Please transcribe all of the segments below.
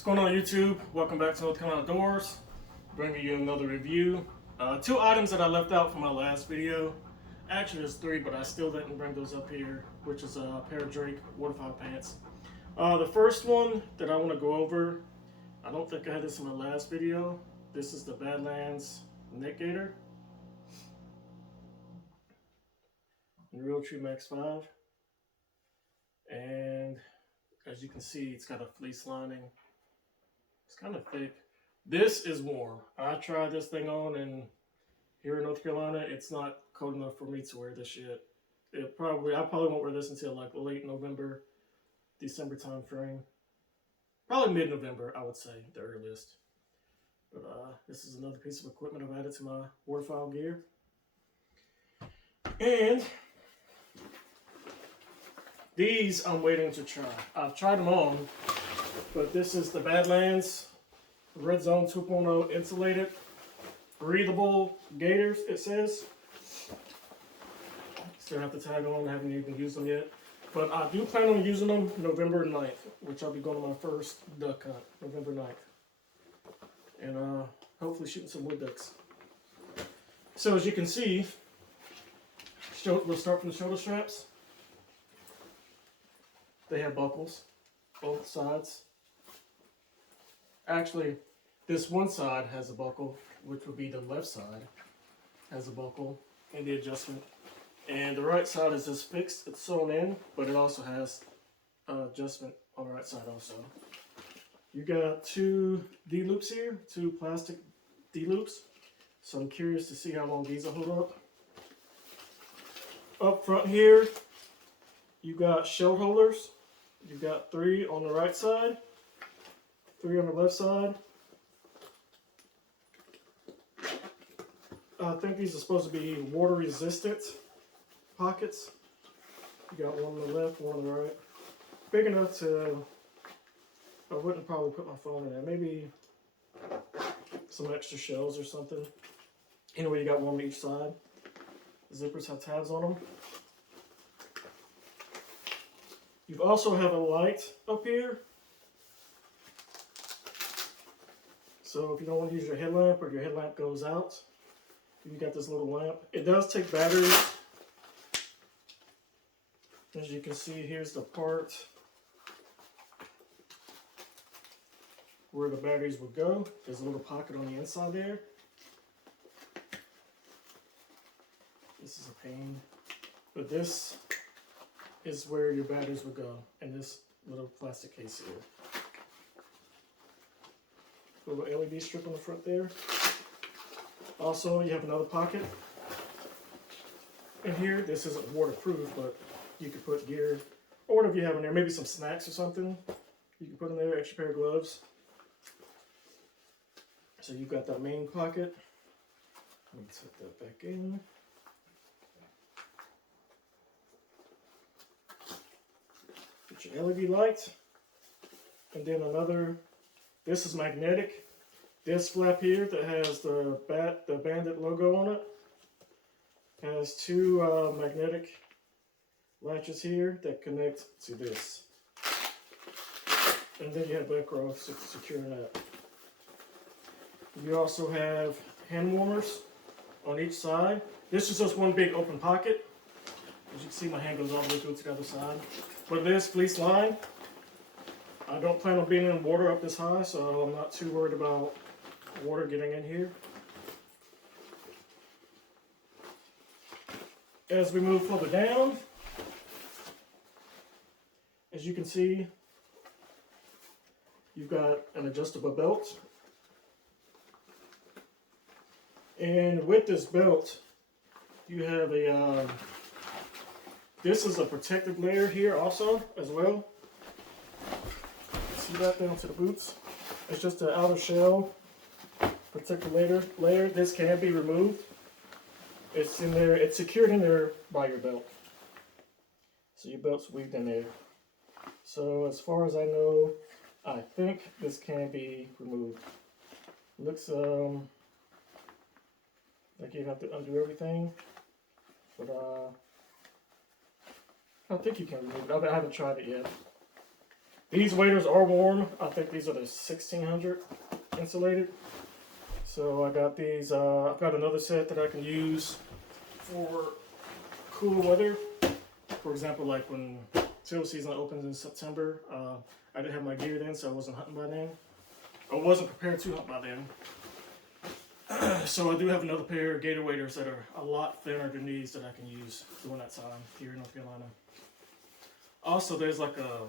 What's going on YouTube? Welcome back to North Carolina Outdoors. Bringing you another review. Two items that I left out from my last video. Actually there's three, but I still didn't bring those up here, which is a pair of Drake waterfowl pants. The first one that I want to go over, I don't think I had this in my last video. This is the Badlands neck gaiter. Realtree Max 5. And as you can see, it's got a fleece lining. It's kind of thick. This is warm. I tried this thing on, and here in North Carolina, it's not cold enough for me to wear this shit. I probably won't wear this until like late November, December time frame. Probably mid-November, I would say, the earliest. But this is another piece of equipment I've added to my waterfowl gear. And these I'm waiting to try. I've tried them on, but this is the Banded Redzone 2.0 insulated, breathable gaiters, it says. Still have the tag on, I haven't even used them yet. But I do plan on using them November 9th, which I'll be going to my first duck hunt, November 9th. And hopefully shooting some wood ducks. So as you can see, we'll start from the shoulder straps. They have buckles, both sides. Actually, this one side has a buckle, which would be the left side, has a buckle and the adjustment. And the right side is just fixed, it's sewn in, but it also has adjustment on the right side also. You got two D-loops here, two plastic D-loops. So I'm curious to see how long these will hold up. Up front here, you got shell holders. You got 3 on the right side, 3 on the left side. I think these are supposed to be water resistant pockets. You got one on the left, one on the right. Big enough to, I wouldn't probably put my phone in there. Maybe some extra shells or something. Anyway, you got one on each side. The zippers have tabs on them. You also have a light up here. So if you don't want to use your headlamp or your headlamp goes out, you got this little lamp. It does take batteries. As you can see, here's the part where the batteries would go. There's a little pocket on the inside there. This is a pain. But this is where your batteries would go in this little plastic case here. A little LED strip on the front there. Also, you have another pocket in here. This isn't waterproof, but you could put gear or whatever you have in there. Maybe some snacks or something. You can put in there, extra pair of gloves. So you've got that main pocket. Let me tuck that back in. Get your LED light, and then another. This is magnetic. This flap here that has the Banded logo on it has 2 magnetic latches here that connect to this, and then you have Velcro securing that. You also have hand warmers on each side. This is just one big open pocket. As you can see, my hand goes all the way through to the other side. But this fleece line, I don't plan on being in water up this high, so I'm not too worried about water getting in here. As we move further down, as you can see, you've got an adjustable belt. And with this belt, you have a this is a protective layer here also as well. See that down to the boots? It's just an outer shell protective layer. This can be removed. It's in there. It's secured in there by your belt. So your belt's weaved in there. So as far as I know, I think this can be removed. Looks like you have to undo everything, but I think you can remove it. I haven't tried it yet. These waders are warm. I think these are the 1600 insulated. So I got these. I've got another set that I can use for cool weather. For example, like when tail season opens in September, I didn't have my gear then, so I wasn't hunting by then. I wasn't prepared to hunt by then. So I do have another pair of gaiter waders that are a lot thinner than these that I can use during that time here in North Carolina. Also, there's like a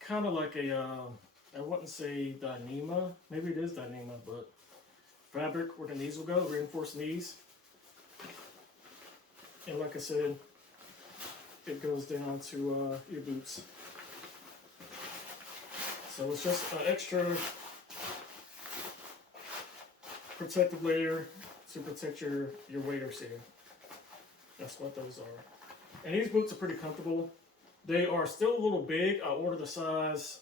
kind of like a I wouldn't say Dyneema, maybe it is Dyneema, but fabric where the knees will go, reinforced knees. And like I said, it goes down to your boots. So it's just an extra protective layer to protect your waders here. That's what those are. And these boots are pretty comfortable. They are still a little big. I ordered a size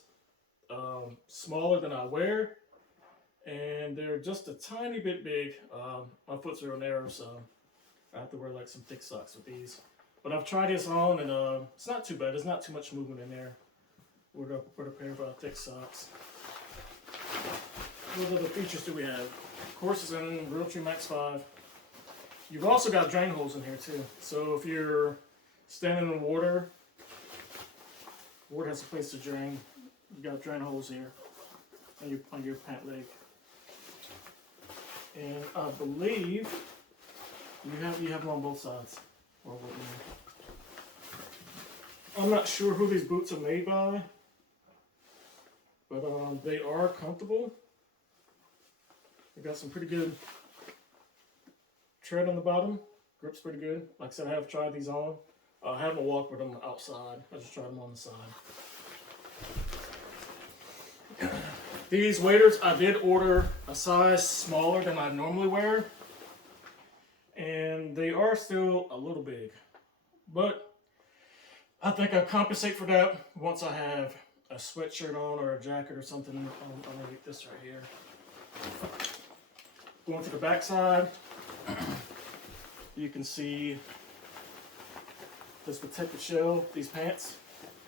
smaller than I wear. And they're just a tiny bit big. My foot's real narrow, so I have to wear like some thick socks with these. But I've tried this on and it's not too bad. There's not too much movement in there with a pair of thick socks. What other features do we have? Of course, it's in Realtree Max 5. You've also got drain holes in here too. So if you're standing in water, water has a place to drain. You got drain holes here on your pant leg. And I believe you have them on both sides. I'm not sure who these boots are made by, but they are comfortable. They got some pretty good tread on the bottom. Grip's pretty good. Like I said, I have tried these on. I haven't walked with them outside. I just tried them on the side. These waders, I did order a size smaller than I normally wear. And they are still a little big. But I think I'll compensate for that once I have a sweatshirt on or a jacket or something underneath this right here. Going to the back side, you can see this protective shell, these pants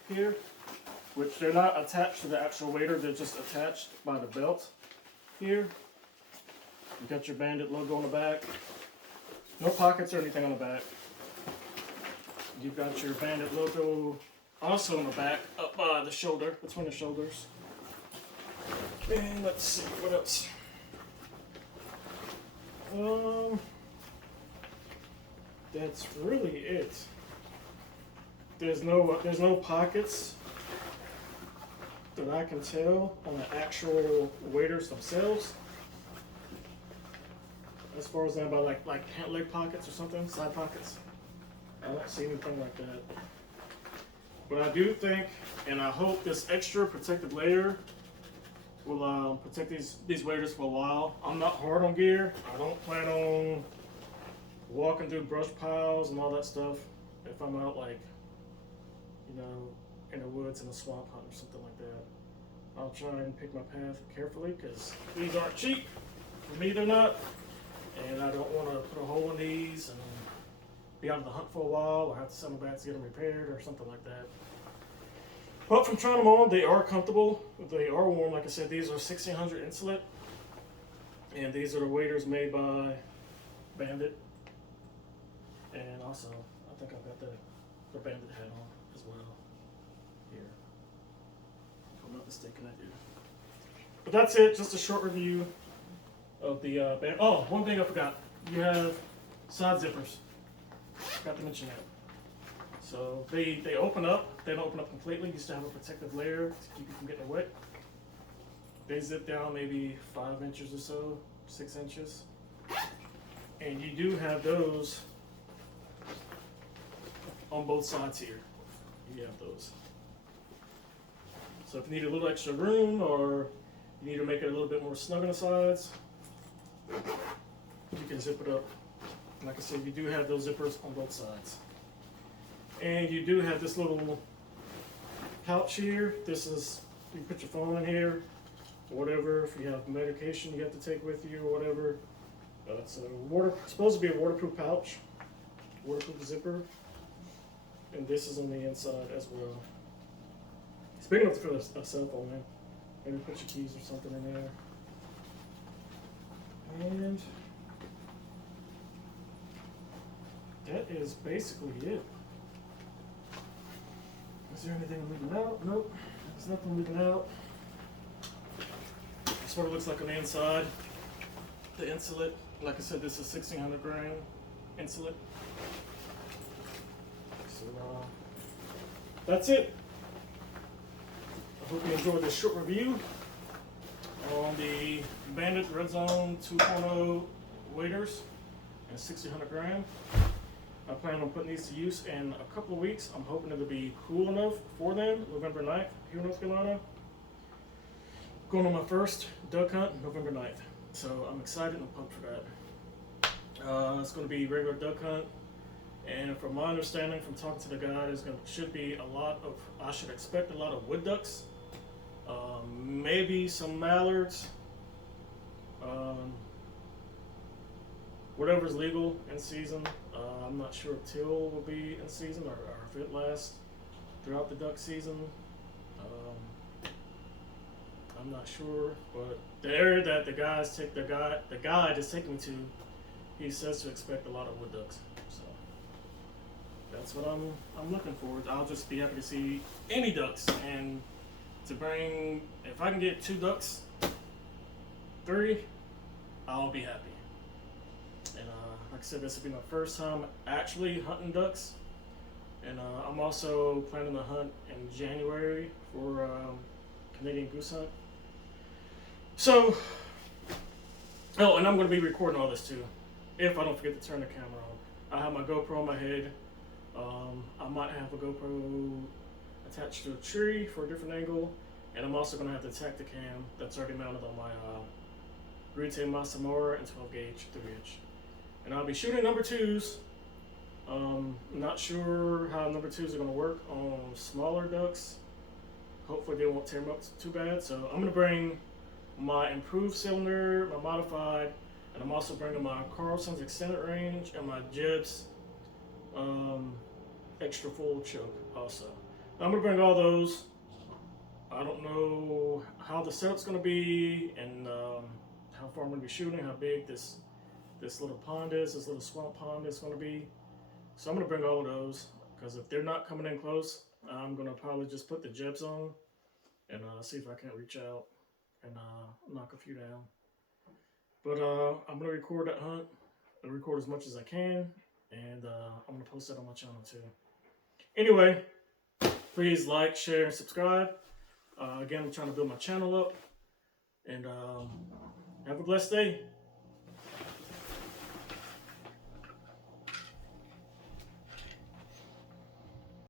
here, which they're not attached to the actual wader, they're just attached by the belt here. You got your Banded logo on the back. No pockets or anything on the back. You've got your Banded logo also on the back, up by the shoulder, between the shoulders. And let's see, what else? That's really it. There's no pockets that I can tell on the actual waders themselves. As far as them by like pant leg pockets or something, side pockets. I don't see anything like that. But I do think, and I hope this extra protective layer will protect these waders for a while. I'm not hard on gear. I don't plan on walking through brush piles and all that stuff if I'm out like, you know, in the woods in a swamp hunt or something like that. I'll try and pick my path carefully because these aren't cheap. For me, they're not. And I don't want to put a hole in these and be out of the hunt for a while or have to send them back to get them repaired or something like that. But from trying them on, they are comfortable. They are warm. Like I said, these are 1600 insulate. And these are the waders made by Banded. And also, I think I've got the Banded hat on as well. Here. If I'm not mistaken, I do. But that's it. Just a short review of the band. Oh, one thing I forgot. You have side zippers. Forgot to mention that. So they open up. They don't open up completely. You still have a protective layer to keep you from getting wet. They zip down maybe 5 inches or so, 6 inches. And you do have those on both sides here. You have those. So if you need a little extra room or you need to make it a little bit more snug on the sides, you can zip it up. Like I said, you do have those zippers on both sides. And you do have this little pouch here. This is, you put your phone in here, whatever, if you have medication you have to take with you or whatever. It's supposed to be a waterproof pouch, waterproof zipper. And this is on the inside as well. big enough to fit a cell phone in. Maybe put your keys or something in there. And that is basically it. Is there anything leaking out? Nope. There's nothing leaking out. That's what it looks like on the inside. The insulate, like I said, this is 1600 gram insulate. So that's it. I hope you enjoyed this short review on the Banded Redzone 2.0 waders and 1600 gram. I plan on putting these to use in a couple of weeks. I'm hoping it'll be cool enough for them, November 9th here in North Carolina. Going on my first duck hunt November 9th. So I'm excited and pumped for that. It's going to be regular duck hunt. And from my understanding, from talking to the guy, I should expect a lot of wood ducks. Maybe some mallards. Whatever's legal in season. I'm not sure if teal will be in season or if it lasts throughout the duck season. I'm not sure, but the area that the guide is taking me to, he says to expect a lot of wood ducks. So that's what I'm looking for. I'll just be happy to see any ducks, and to bring, if I can get 2 ducks, 3, I'll be happy. And like I said, this will be my first time actually hunting ducks, and I'm also planning to hunt in January for Canadian goose hunt. So, oh, and I'm going to be recording all this too, if I don't forget to turn the camera on. I have my GoPro on my head. I might have a GoPro attached to a tree for a different angle, and I'm also going to have the Tacticam that's already mounted on my Rute Masamora and 12 gauge 3-inch. And I'll be shooting number 2s. I'm not sure how number 2s are going to work on smaller ducks. Hopefully they won't tear them up too bad. So I'm going to bring my improved cylinder, my modified, and I'm also bringing my Carlson's extended range and my Jibs extra full choke also. I'm going to bring all those. I don't know how the setup's going to be, and how far I'm going to be shooting, how big this little pond is, this little swamp pond is going to be. So I'm going to bring all of those, because if they're not coming in close, I'm going to probably just put the Jibs on and see if I can't reach out and knock a few down. But I'm going to record that hunt. I'll record as much as I can, and I'm going to post that on my channel too. Anyway, please like, share, and subscribe. Again, I'm trying to build my channel up, and have a blessed day.